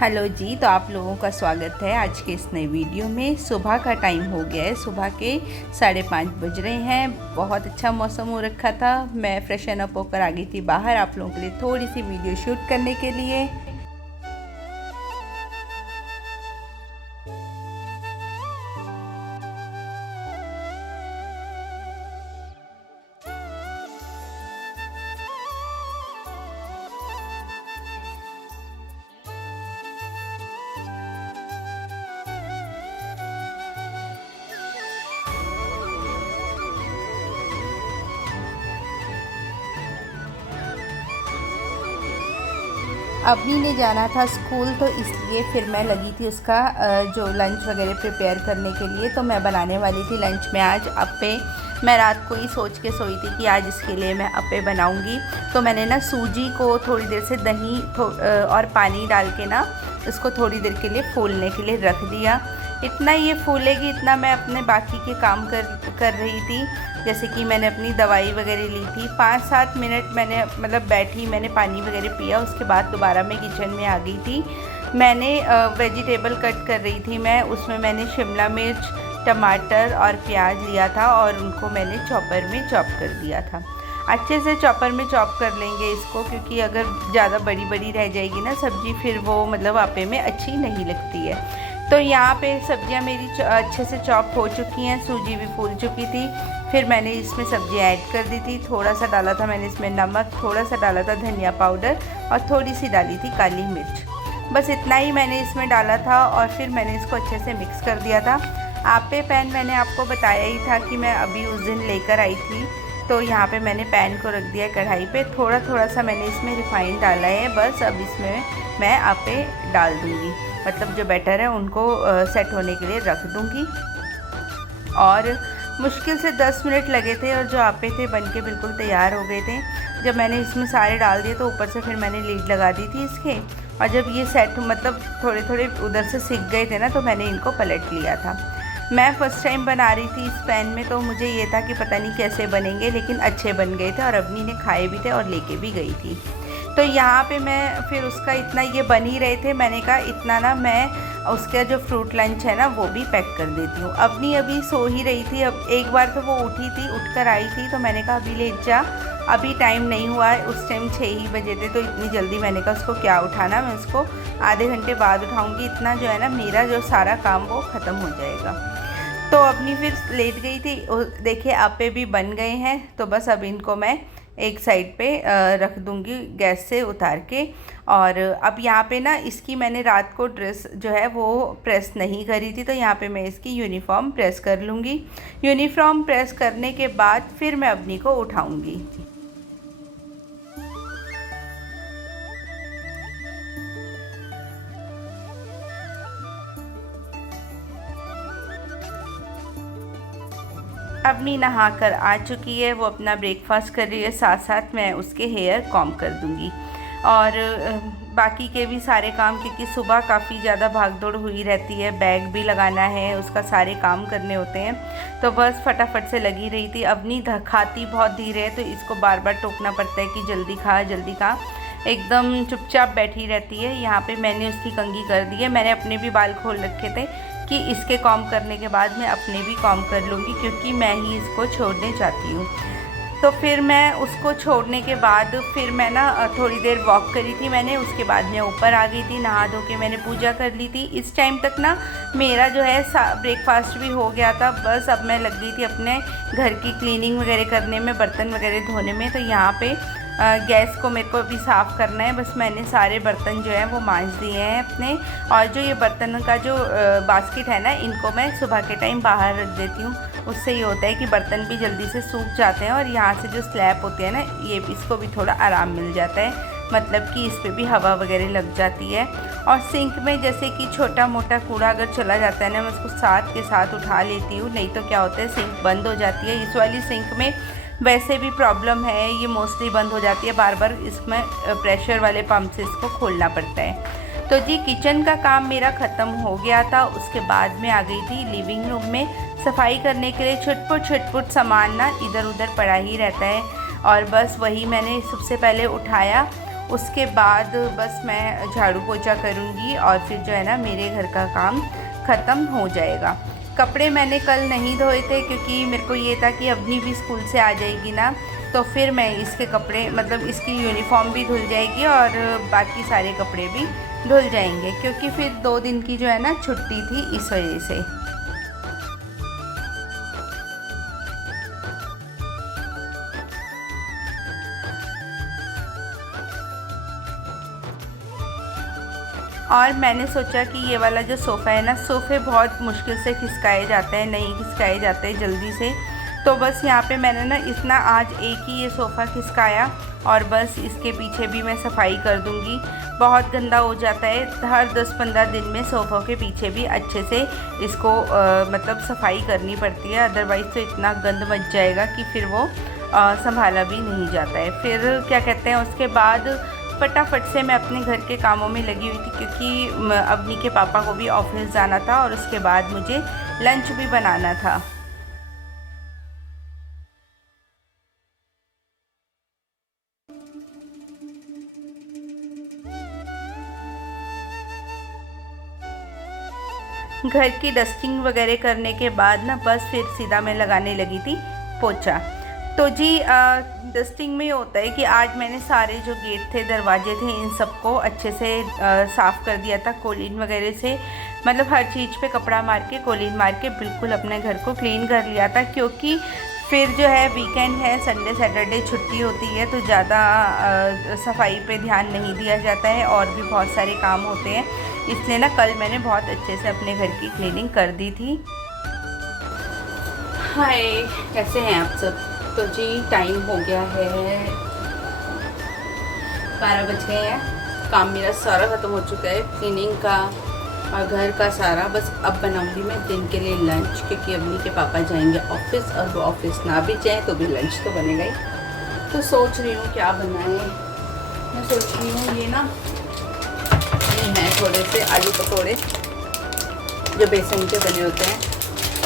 Hello जी, तो आप लोगों का स्वागत है आज के इस नए वीडियो में। सुबह का टाइम हो गया है, सुबह के 5:30 बज रहे हैं। बहुत अच्छा मौसम हो रखा था। मैं फ्रेशन अप होकर आ गई थी बाहर आप लोगों के लिए थोड़ी सी वीडियो शूट करने के लिए। अभी ने जाना था स्कूल, तो इसलिए फिर मैं लगी थी उसका जो लंच वगैरह प्रिपेयर करने के लिए। तो मैं बनाने वाली थी लंच में आज अप्पे। मैं रात को ही सोच के सोई थी कि आज इसके लिए मैं अप्पे बनाऊंगी। तो मैंने ना सूजी को थोड़ी देर से दही और पानी डाल के ना इसको थोड़ी देर के लिए फूलने के लिए रख दिया। इतना ये फूलेगी, इतना मैं अपने बाकी के काम कर रही थी। जैसे कि मैंने अपनी दवाई वगैरह ली थी। 5-7 मिनट मैंने बैठी, मैंने पानी वगैरह पिया। उसके बाद दोबारा मैं किचन में आ गई थी। मैंने वेजिटेबल कट कर रही थी मैं। उसमें मैंने शिमला मिर्च, टमाटर और प्याज लिया था और उनको मैंने चॉपर में चॉप कर दिया था। अच्छे से चॉपर में चॉप कर लेंगे इसको, क्योंकि अगर ज़्यादा बड़ी बड़ी रह जाएगी ना सब्ज़ी, फिर वो अप्पे में अच्छी नहीं लगती है। तो यहाँ पे सब्जियाँ मेरी अच्छे से चॉप हो चुकी हैं, सूजी भी फूल चुकी थी। फिर मैंने इसमें सब्ज़ी ऐड कर दी थी। थोड़ा सा डाला था मैंने इसमें नमक, थोड़ा सा डाला था धनिया पाउडर और थोड़ी सी डाली थी काली मिर्च। बस इतना ही मैंने इसमें डाला था और फिर मैंने इसको अच्छे से मिक्स कर दिया था। आप्पे पैन मैंने आपको बताया ही था कि मैं अभी उस दिन लेकर आई थी। तो यहाँ पे मैंने पैन को रख दिया कढ़ाई पे। थोड़ा थोड़ा सा मैंने इसमें रिफाइंड डाला है। बस अब इसमें मैं आप्पे डाल दूँगी, जो बैटर है उनको सेट होने के लिए रख दूँगी। और मुश्किल से 10 मिनट लगे थे और जो आप्पे थे बनके बिल्कुल तैयार हो गए थे। जब मैंने इसमें सारे डाल दिए तो ऊपर से फिर मैंने लीड लगा दी थी इसके। और जब ये सेट थोड़े थोड़े उधर से सिक गए थे ना, तो मैंने इनको पलट लिया था। मैं फ़र्स्ट टाइम बना रही थी इस पैन में, तो मुझे ये था कि पता नहीं कैसे बनेंगे, लेकिन अच्छे बन गए थे और अवनी ने खाए भी थे और लेके भी गई थी। तो यहाँ पे मैं फिर उसका इतना ये बन ही रहे थे, मैंने कहा इतना ना मैं उसका जो फ्रूट लंच है ना वो भी पैक कर देती हूँ। अवनी अभी सो ही रही थी। अब एक बार तो वो उठी थी, उठकर आई थी, तो मैंने कहा अभी ले जा, अभी टाइम नहीं हुआ है। उस टाइम 6 ही बजे थे, तो इतनी जल्दी मैंने कहा उसको क्या उठाना, मैं उसको आधे घंटे बाद उठाऊँगी। इतना जो है ना मेरा जो सारा काम वो ख़त्म हो जाएगा। तो अपनी फिर लेट गई थी। देखिए आप्पे भी बन गए हैं। तो बस अब इनको मैं एक साइड पे रख दूंगी गैस से उतार के। और अब यहाँ पे ना इसकी मैंने रात को ड्रेस जो है वो प्रेस नहीं करी थी, तो यहाँ पे मैं इसकी यूनिफॉर्म प्रेस कर लूँगी। यूनिफॉर्म प्रेस करने के बाद फिर मैं अपनी को उठाऊँगी। अपनी नहाकर आ चुकी है, वो अपना ब्रेकफास्ट कर रही है, साथ साथ मैं उसके हेयर कॉम्ब कर दूंगी। और बाकी के भी सारे काम, क्योंकि सुबह काफ़ी ज़्यादा भागदौड़ हुई रहती है, बैग भी लगाना है, उसका सारे काम करने होते हैं। तो बस फटाफट से लगी रही थी। अपनी खाती बहुत धीरे है, तो इसको बार बार टोकना पड़ता है कि जल्दी खा जल्दी खा। एकदम चुपचाप बैठी रहती है। यहाँ पे मैंने उसकी कंघी कर दी है। मैंने अपने भी बाल खोल रखे थे कि इसके कॉम्ब करने के बाद मैं अपने भी कॉम्ब कर लूँगी, क्योंकि मैं ही इसको छोड़ने चाहती हूँ। तो फिर मैं उसको छोड़ने के बाद फिर मैं ना थोड़ी देर वॉक करी थी मैंने। उसके बाद मैं ऊपर आ गई थी, नहा धो के मैंने पूजा कर ली थी। इस टाइम तक ना मेरा जो है ब्रेकफास्ट भी हो गया था। बस अब मैं लग गई थी अपने घर की क्लीनिंग वगैरह करने में, बर्तन वगैरह धोने में। तो यहाँ पे गैस को मेरे को अभी साफ़ करना है। बस मैंने सारे बर्तन जो हैं वो मांज दिए हैं अपने। और जो ये बर्तन का जो बास्केट है ना, इनको मैं सुबह के टाइम बाहर रख देती हूँ। उससे ये होता है कि बर्तन भी जल्दी से सूख जाते हैं और यहाँ से जो स्लैब होती है ना, ये इसको भी थोड़ा आराम मिल जाता है, कि इस पर भी हवा वगैरह लग जाती है। और सिंक में जैसे कि छोटा मोटा कूड़ा अगर चला जाता है ना, मैं उसको साथ के साथ उठा लेती हूँ, नहीं तो क्या होता है सिंक बंद हो जाती है। इस वाली सिंक में वैसे भी प्रॉब्लम है, ये मोस्टली बंद हो जाती है, बार बार इसमें प्रेशर वाले पंप से इसको खोलना पड़ता है। तो जी किचन का काम मेरा ख़त्म हो गया था। उसके बाद में आ गई थी लिविंग रूम में सफाई करने के लिए। छुटपुट सामान ना इधर उधर पड़ा ही रहता है, और बस वही मैंने सबसे पहले उठाया। उसके बाद बस मैं झाड़ू पोछा करूँगी और फिर जो है ना मेरे घर का काम ख़त्म हो जाएगा। कपड़े मैंने कल नहीं धोए थे क्योंकि मेरे को ये था कि अवनी भी स्कूल से आ जाएगी ना, तो फिर मैं इसके कपड़े मतलब इसकी यूनिफॉर्म भी धुल जाएगी और बाकी सारे कपड़े भी धुल जाएंगे, क्योंकि फिर 2 दिन की जो है ना छुट्टी थी इस वजह से। और मैंने सोचा कि ये वाला जो सोफ़ा है ना, सोफ़े बहुत मुश्किल से खिसकाए जाते हैं, नहीं खिसकाए जाते जल्दी से, तो बस यहाँ पे मैंने ना इतना आज एक ही ये सोफ़ा खिसकाया और बस इसके पीछे भी मैं सफाई कर दूँगी। बहुत गंदा हो जाता है, हर 10-15 दिन में सोफ़ों के पीछे भी अच्छे से इसको मतलब सफाई करनी पड़ती है, अदरवाइज़ तो इतना गंद मच जाएगा कि फिर वो संभाला भी नहीं जाता है। फिर क्या कहते हैं, उसके बाद फटाफट से मैं अपने घर के कामों में लगी हुई थी क्योंकि अवनी के पापा को भी ऑफिस जाना था और उसके बाद मुझे लंच भी बनाना था। घर की डस्टिंग वगैरह करने के बाद ना बस फिर सीधा मैं लगाने लगी थी पोछा। तो जी डस्टिंग में होता है कि आज मैंने सारे जो गेट थे, दरवाजे थे, इन सबको अच्छे से साफ़ कर दिया था कोलिन वगैरह से, मतलब हर चीज़ पे कपड़ा मार के कोलिन मार के बिल्कुल अपने घर को क्लीन कर लिया था, क्योंकि फिर जो है वीकेंड है, संडे सैटरडे छुट्टी होती है तो ज़्यादा सफाई पे ध्यान नहीं दिया जाता है और भी बहुत सारे काम होते हैं, इसलिए ना कल मैंने बहुत अच्छे से अपने घर की क्लीनिंग कर दी थी। हाय, कैसे हैं आप सब? तो जी टाइम हो गया है 12 बज गए हैं, काम मेरा सारा ख़त्म हो चुका है, क्लीनिंग का और घर का सारा। बस अब बनाऊंगी मैं दिन के लिए लंच, क्योंकि अवनी के पापा जाएंगे ऑफिस और वो ऑफिस ना भी जाए तो भी लंच तो बनेगा ही। तो सोच रही हूँ क्या बनाए। मैं सोच रही हूँ ये ना ये हैं थोड़े से आलू पकौड़े जो बेसन के बने होते हैं,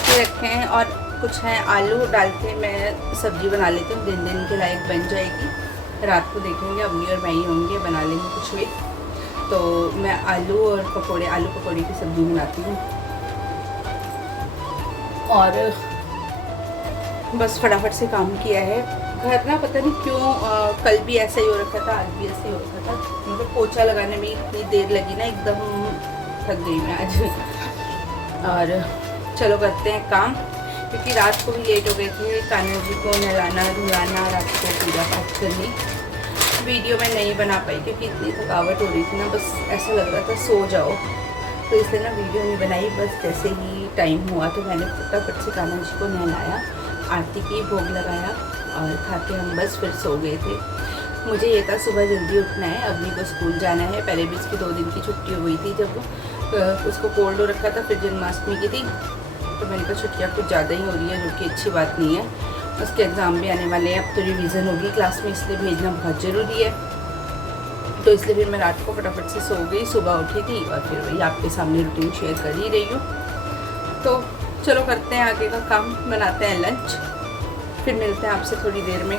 ये रखे हैं, और कुछ हैं आलू डाल के मैं सब्ज़ी बना लेती हूँ, दिन के लायक बन जाएगी। रात को देखेंगे, अवनी और मैं ही होंगे, बना लेंगे कुछ भी। तो मैं आलू पकौड़े की सब्ज़ी बनाती हूँ और बस फटाफट से काम किया है। घर ना पता नहीं क्यों कल भी ऐसा ही हो रखा था, आज भी ऐसा ही हो रखा था, मतलब पोछा लगाने में इतनी देर लगी ना, एकदम थक गई मैं आज। और चलो करते हैं काम, क्योंकि रात को भी लेट हो गए थे, कान्हा जी को नहलाना धुलाना, रात को पूजा पाठ करनी। वीडियो मैं नहीं बना पाई क्योंकि इतनी थकावट हो रही थी ना, बस ऐसा लग रहा था सो जाओ, तो इसलिए ना वीडियो नहीं बनाई। बस जैसे ही टाइम हुआ तो मैंने फटाफट से कान्हा जी को नहलाया, आरती की, भोग लगाया और खा के हम बस फिर सो गए थे। मुझे ये था सुबह जल्दी उठना है, अवनी को स्कूल जाना है। पहले भी इसकी 2 दिन की छुट्टी हो गई थी, जब उसको कोल्ड हो रखा था, फिर जन्माष्टमी की थी, तो मैंने कहा छुट्टियाँ कुछ ज़्यादा ही हो रही है, जो कि अच्छी बात नहीं है। उसके एग्ज़ाम भी आने वाले हैं, अब तो रिवीजन होगी क्लास में, इसलिए भेजना बहुत ज़रूरी है। तो इसलिए फिर मैं रात को फटाफट से सो गई, सुबह उठी थी और फिर वही आपके सामने रूटीन शेयर कर ही रही हूँ। तो चलो करते हैं आगे का काम, बनाते हैं लंच, फिर मिलते हैं आपसे थोड़ी देर में।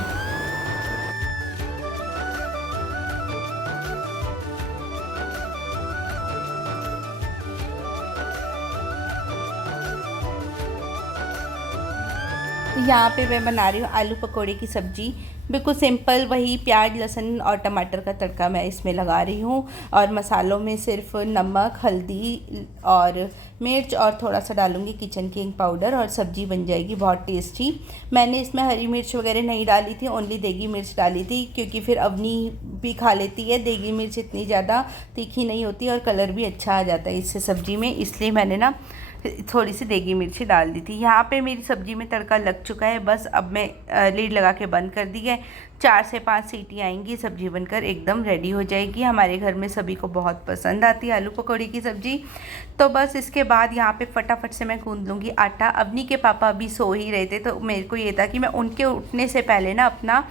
यहाँ पे मैं बना रही हूँ आलू पकोड़े की सब्ज़ी, बिल्कुल सिंपल, वही प्याज लहसुन और टमाटर का तड़का मैं इसमें लगा रही हूँ। और मसालों में सिर्फ नमक, हल्दी और मिर्च और थोड़ा सा डालूँगी किचन किंग पाउडर और सब्ज़ी बन जाएगी बहुत टेस्टी। मैंने इसमें हरी मिर्च वगैरह नहीं डाली थी, ओनली देगी मिर्च डाली थी, क्योंकि फिर अवनी भी खा लेती है। देगी मिर्च इतनी ज़्यादा तीखी नहीं होती और कलर भी अच्छा आ जाता है इससे सब्ज़ी में, इसलिए मैंने ना थोड़ी सी देगी मिर्ची डाल दी थी। यहाँ पे मेरी सब्ज़ी में तड़का लग चुका है, बस अब मैं लीड लगा के बंद कर दी है। 4 से 5 सीटी आएंगी, सब्ज़ी बनकर एकदम रेडी हो जाएगी। हमारे घर में सभी को बहुत पसंद आती है आलू पकौड़ी की सब्ज़ी। तो बस इसके बाद यहाँ पे फटाफट से मैं गूँध लूँगी आटा। अवनी के पापा अभी सो ही रहे थे, तो मेरे को ये था कि मैं उनके उठने से पहले ना अपना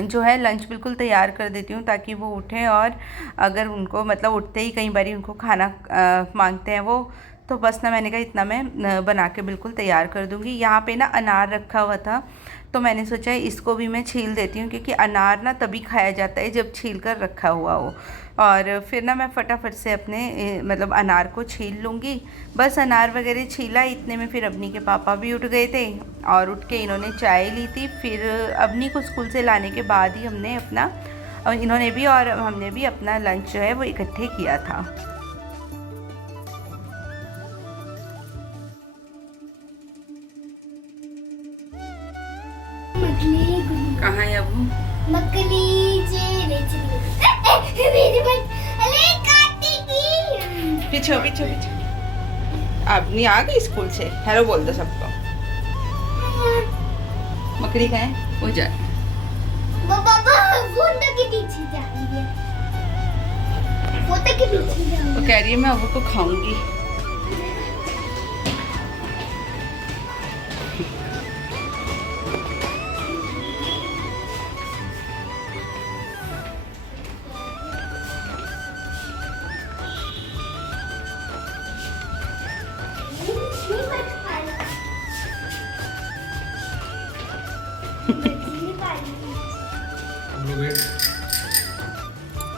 जो है लंच बिल्कुल तैयार कर देती हूँ, ताकि वो उठें और अगर उनको मतलब उठते ही कई बार उनको खाना मांगते हैं वो, तो बस ना मैंने कहा इतना मैं बना के बिल्कुल तैयार कर दूँगी। यहाँ पे ना अनार रखा हुआ था, तो मैंने सोचा इसको भी मैं छील देती हूँ, क्योंकि अनार ना तभी खाया जाता है जब छील कर रखा हुआ हो। और फिर ना मैं फटाफट से अपने मतलब अनार को छील लूँगी। बस अनार वगैरह छीला, इतने में फिर अवनी के पापा भी उठ गए थे और उठ के इन्होंने चाय ली थी। फिर अवनी को स्कूल से लाने के बाद ही हमने अपना, इन्होंने भी और हमने भी अपना लंच जो है वो इकट्ठे किया था। कहाँ है अबू? पीछे पीछे पीछे। अब नहीं आ गई स्कूल से? हेलो बोल दो सबको। मकड़ी का है वो जा। वो कह रही है मैं अबू को खाऊंगी।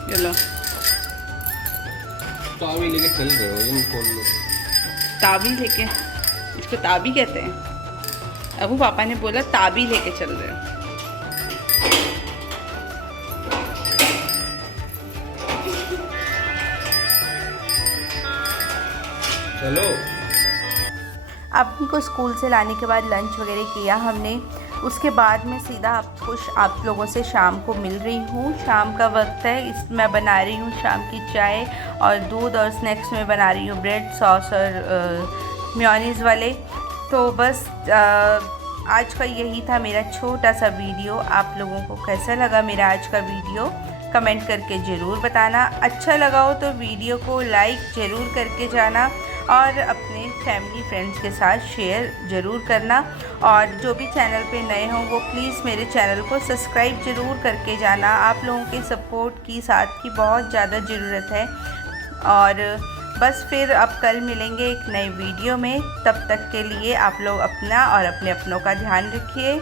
चलो ताबी लेके चल रहे हो, ये खोल लो। ताबी लेके, इसको ताबी कहते हैं। अबू पापा ने बोला ताबी लेके चल रहे हो। चलो। अबू को स्कूल से लाने के बाद लंच वगैरह किया हमने। उसके बाद मैं सीधा आप लोगों से शाम को मिल रही हूँ। शाम का वक्त है, मैं बना रही हूँ शाम की चाय और दूध, और स्नैक्स में बना रही हूँ ब्रेड सॉस और मेयोनीज़ वाले। तो बस आज का यही था मेरा छोटा सा वीडियो। आप लोगों को कैसा लगा मेरा आज का वीडियो कमेंट करके ज़रूर बताना। अच्छा लगा हो तो वीडियो को लाइक ज़रूर करके जाना और अपने फैमिली फ्रेंड्स के साथ शेयर ज़रूर करना। और जो भी चैनल पे नए हों वो प्लीज़ मेरे चैनल को सब्सक्राइब ज़रूर करके जाना। आप लोगों के सपोर्ट की, साथ की बहुत ज़्यादा ज़रूरत है। और बस फिर अब कल मिलेंगे एक नई वीडियो में। तब तक के लिए आप लोग अपना और अपने अपनों का ध्यान रखिए।